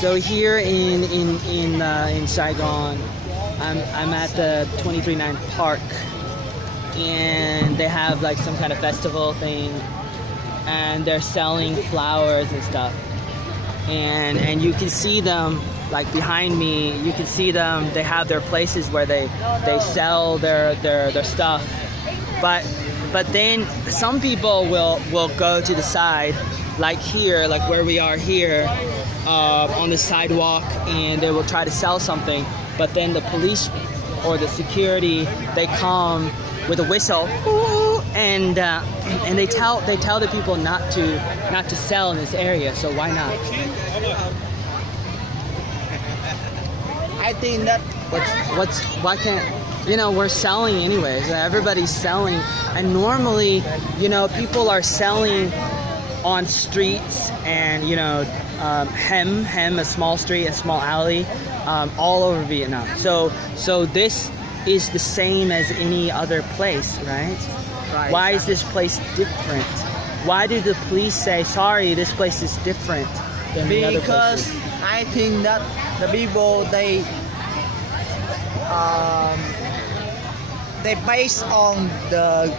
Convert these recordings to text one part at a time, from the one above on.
So here in Saigon, I'm at the 23-9 Park, and they have like some kind of festival thing, and they're selling flowers and stuff, and you can see them like behind me. You can see them. They have their places where they sell their stuff, but then some people will go to the side, like here, like where we are here, on the sidewalk, and they will try to sell something, but then the police or the security, they come with a whistle, and they tell the people not to sell in this area. So why not? I think that why can't, we're selling anyways. Everybody's selling, and normally, people are selling on streets, and Hem, a small street, a small alley, all over Vietnam. So this is the same as any other place, right? Right. Why is this place different? Why did the police say, sorry, this place is different than the other places? Because I think that the people they based on the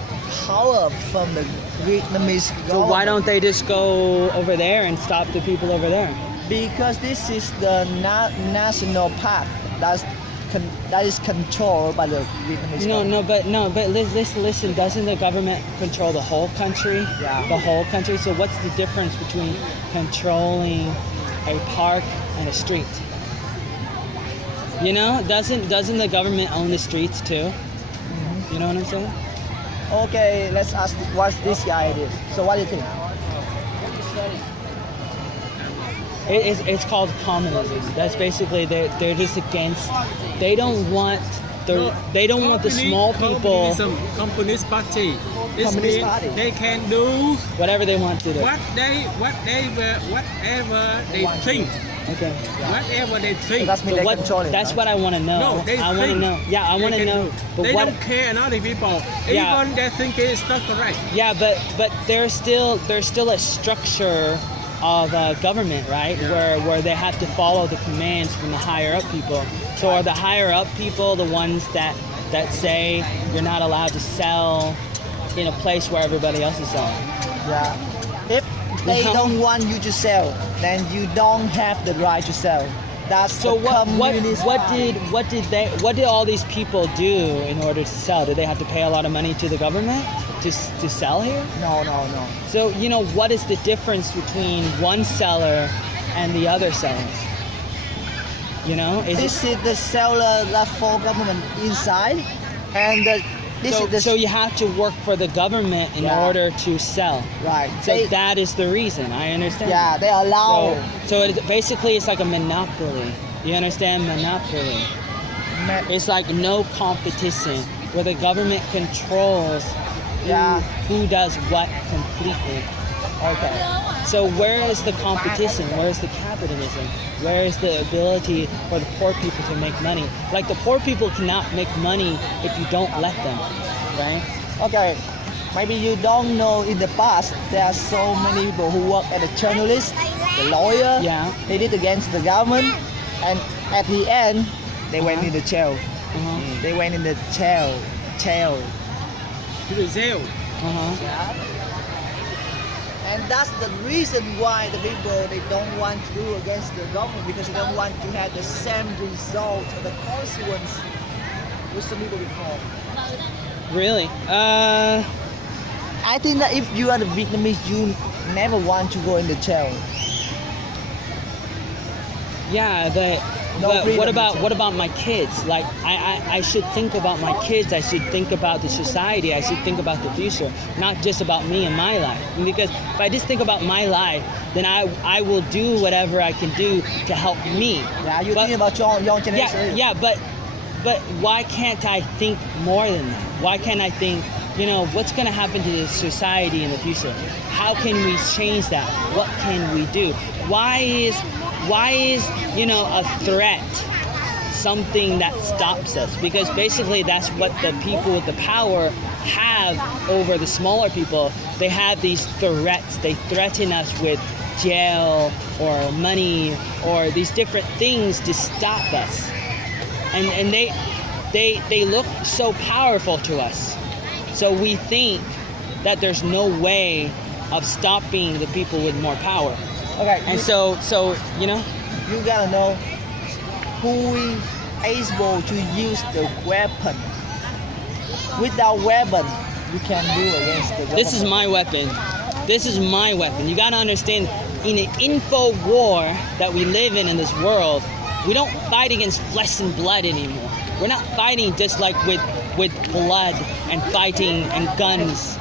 power from the Vietnamese government. So why don't they just go over there and stop the people over there? Because this is the national park that is controlled by the Vietnamese government. No, but listen. Doesn't the government control the whole country? Yeah. The whole country. So what's the difference between controlling a park and a street? Doesn't the government own the streets too? Mm-hmm. You know what I'm saying? Okay, let's ask what this guy did. So what do you think? It's called communism. That's basically they're just against. They don't want the small people. Communist party. Communist party. They can do Whatever they want to do. whatever they think. Okay. Whatever they think. So That's what I want to know. No, they I want to think. know. Yeah, I want to know. But They what? don't care another people. Yeah. Even they think it's not correct. Yeah, but there's still a structure of government, right? Where they have to follow the commands from the higher up people. So are the higher up people the ones that say you're not allowed to sell in a place where everybody else is selling? Yeah. If they don't want you to sell, then you don't have the right to sell. That's So the communist party. No. So what is the difference between one seller and the other sellers? This is the seller that for government inside, and So you have to work for the government in order to sell. right. So that is the reason. I understand. Yeah, they allow. So basically it's like a monopoly. You understand? Monopoly. It's like no competition, where the government controls who does what completely. Okay. So where is the competition? Where is the capitalism? Where is the ability for the poor people to make money? Like, the poor people cannot make money if you don't let them, right? Okay. Maybe you don't know, in the past there are so many people who work as a journalist, the lawyer. Yeah. They did against the government, and at the end they went in the jail. They went in the jail. To the jail. And that's the reason why the people, they don't want to do against the government, because they don't want to have the same result or the consequence with some people before. Really? I think that if you are the Vietnamese, you never want to go in the jail. Yeah, but what about my kids? Like, I should think about my kids. I should think about the society. I should think about the future, not just about me and my life. Because if I just think about my life, then I will do whatever I can do to help me. Yeah, you're thinking about your generation. Yeah, but why can't I think more than that? Why can't I think, what's going to happen to the society in the future? How can we change that? What can we do? Why is a threat something that stops us? Because basically that's what the people with the power have over the smaller people. They have these threats. They threaten us with jail or money or these different things to stop us. And they look so powerful to us. So we think that there's no way of stopping the people with more power. Okay. And so you know, you gotta know who is able to use the weapon. Without weapon, you can do against the government. this is my weapon. This is my weapon. You gotta understand, in an info war that we live in this world, we don't fight against flesh and blood anymore. We're not fighting just like with blood and fighting and guns.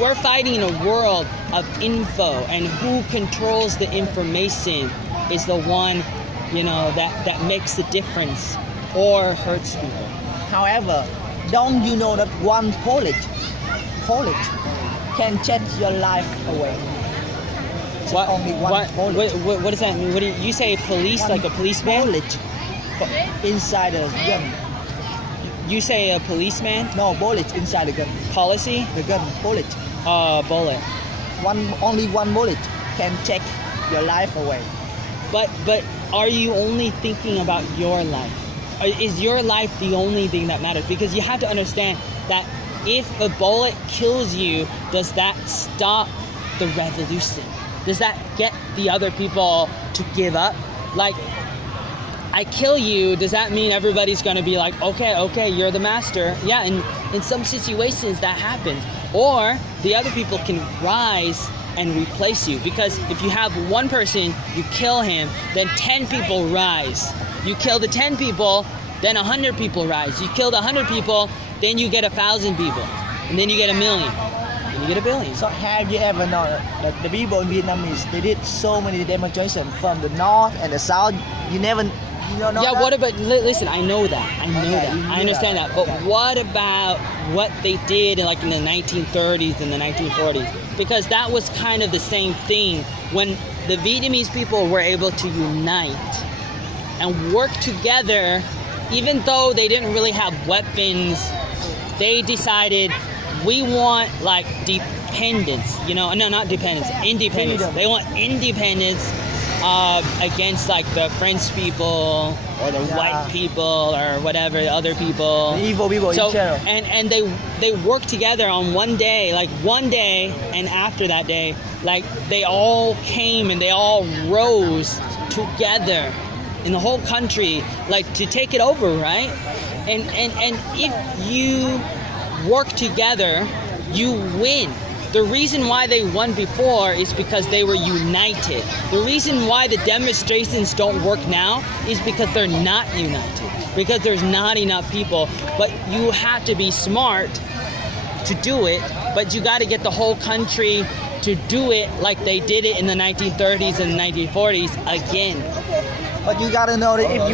We're fighting in a world of info, and who controls the information is the one, you know, that makes the difference or hurts people. However, don't you know that one bullet can change your life away? Just only one bullet. What does that mean? What do you say? Police, One like a policeman? Bullet inside a gun. You say a policeman? No, bullet inside the gun. Policy? The gun, bullet. Bullet. Only one bullet can take your life away. But are you only thinking about your life? Is your life the only thing that matters? Because you have to understand that if a bullet kills you, does that stop the revolution? Does that get the other people to give up? Like, I kill you, does that mean everybody's gonna be like, okay, you're the master? Yeah, and in some situations that happens. Or the other people can rise and replace you. Because if you have one person, you kill him, then 10 people rise. You kill the 10 people, then 100 people rise. You kill the 100 people, then you get 1,000 people. And then you get 1,000,000. And you get 1,000,000,000. So have you ever known that the people in Vietnamese, they did so many demonstrations from the north and the south? You don't know Yeah, that? what about, listen, I know that. Okay, you I knew understand that. that. But Okay. what about what they did in the 1930s and the 1940s? Because that was kind of the same thing. When the Vietnamese people were able to unite and work together, even though they didn't really have weapons, they decided, we want like dependence, you know, no, not dependence, independence. Freedom. They want independence against like the French people or the white people or whatever, the other people. The evil people So, in general. and they worked together on one day, and after that day, like they all came and they all rose together in the whole country, like to take it over, right? And if you work together, you win. The reason why they won before is because they were united. The reason why the demonstrations don't work now is because they're not united. Because there's not enough people. But you have to be smart to do it. But you got to get the whole country to do it like they did it in the 1930s and 1940s again. But you gotta know that if you